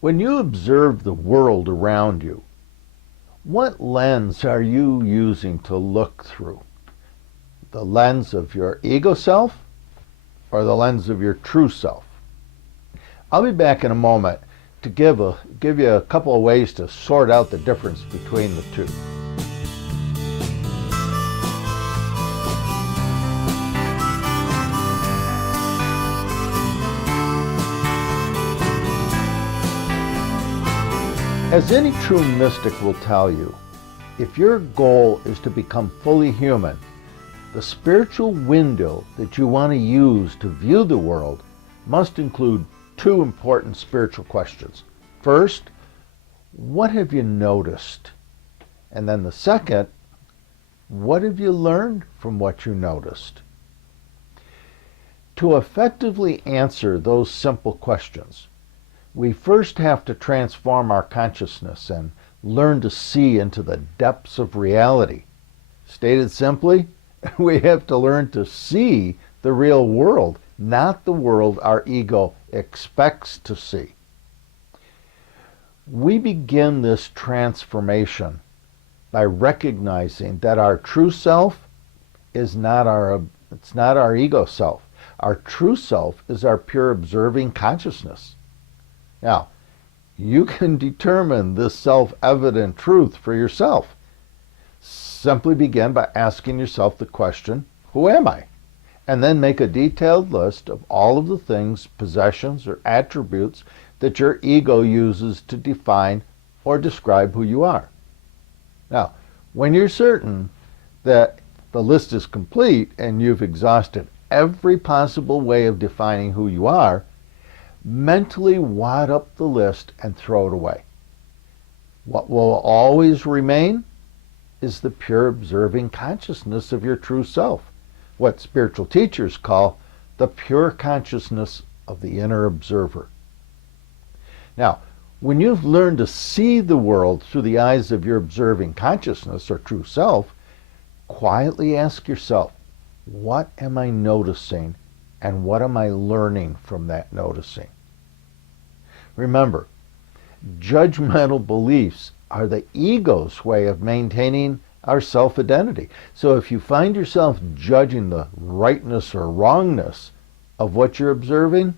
When you observe the world around you, what lens are you using to look through? The lens of your ego self or the lens of your true self? I'll be back in a moment to give you a couple of ways to sort out the difference between the two. As any true mystic will tell you, if your goal is to become fully human, the spiritual window that you want to use to view the world must include two important spiritual questions. First, what have you noticed? And then the second, what have you learned from what you noticed? To effectively answer those simple questions, we first have to transform our consciousness and learn to see into the depths of reality. Stated simply, we have to learn to see the real world, not the world our ego expects to see. We begin this transformation by recognizing that our true self is not our ego self. Our true self is our pure observing consciousness. Now, you can determine this self-evident truth for yourself. Simply begin by asking yourself the question, who am I? And then make a detailed list of all of the things, possessions, or attributes that your ego uses to define or describe who you are. Now, when you're certain that the list is complete and you've exhausted every possible way of defining who you are, mentally wad up the list and throw it away. What will always remain is the pure observing consciousness of your true self, what spiritual teachers call the pure consciousness of the inner observer. Now, when you've learned to see the world through the eyes of your observing consciousness or true self, quietly ask yourself, what am I noticing and what am I learning from that noticing? Remember, judgmental beliefs are the ego's way of maintaining our self-identity. So if you find yourself judging the rightness or wrongness of what you're observing,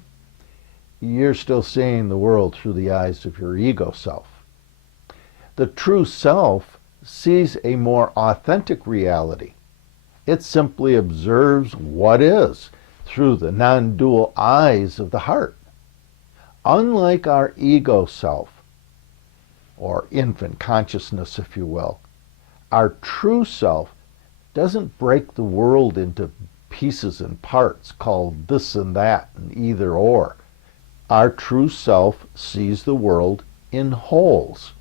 you're still seeing the world through the eyes of your ego self. The true self sees a more authentic reality. It simply observes what is through the non-dual eyes of the heart. Unlike our ego self, or infant consciousness, if you will, our true self doesn't break the world into pieces and parts called this and that and either or. Our true self sees the world in wholes.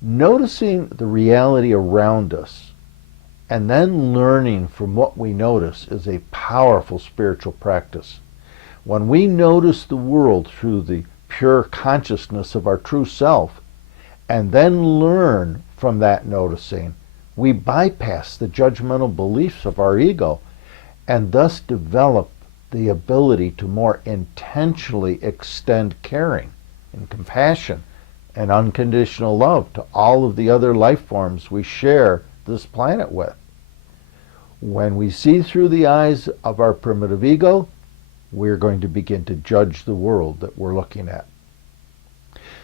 Noticing the reality around us and then learning from what we notice is a powerful spiritual practice. When we notice the world through the pure consciousness of our true self and then learn from that noticing, we bypass the judgmental beliefs of our ego and thus develop the ability to more intentionally extend caring and compassion and unconditional love to all of the other life forms we share this planet with. When we see through the eyes of our primitive ego, we're going to begin to judge the world that we're looking at.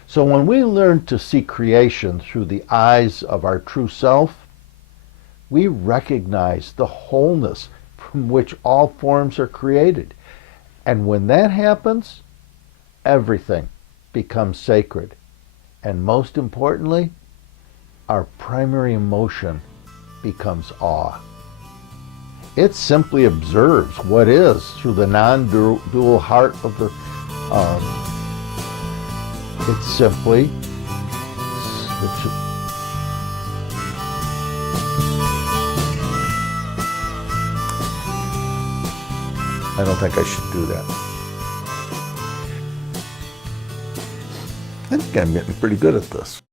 So when we learn to see creation through the eyes of our true self, we recognize the wholeness from which all forms are created. And when that happens, everything becomes sacred. And most importantly, our primary emotion becomes awe. It simply observes what is through the non-dual heart of the it's simply I don't think I should do that. I think I'm getting pretty good at this.